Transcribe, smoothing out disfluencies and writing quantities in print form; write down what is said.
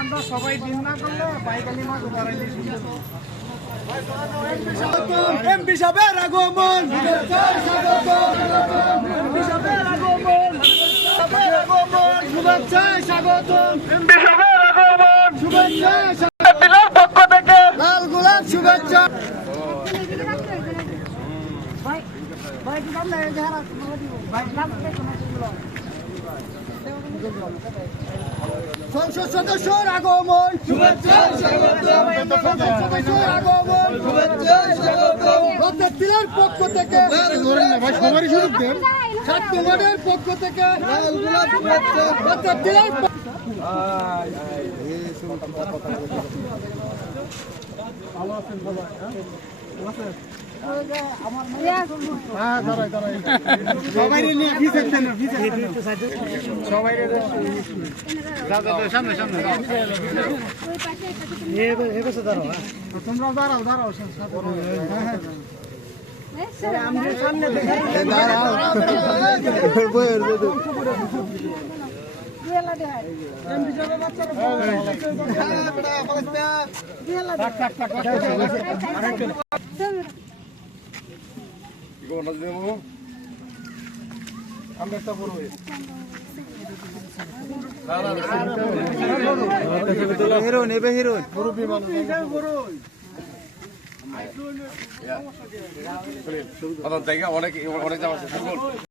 আমরা সবাই দিন না করলে পাইকালি মাছ ধরাই দিই। এমপি সাহেবের আগমন, এমপি সাহেবের আগমন, শুভেচ্ছা স্বাগতম, এমপি সাহেবের আগমন, শুভেচ্ছা টিলার পক্ষ থেকে লাল গোলাপ শুভেচ্ছা। সংসদ সদস্যর আগমন, শুভেচ্ছা স্বাগতম, সদস্যর আগমন, শুভেচ্ছা স্বাগতম, রথের টিলার পক্ষ থেকে সবারই সুযোগ দেন, ছাত্র বোর্ডের পক্ষ থেকে রথের টিলার ভালো আছেন সবাই? সবাই নিয়ে ফিসের দেন, সবাই সামনে সামনে তোমরা দাঁড়াও দাঁড়াও সামনে হিরোইন এবে হিরোইন অনেক অনেক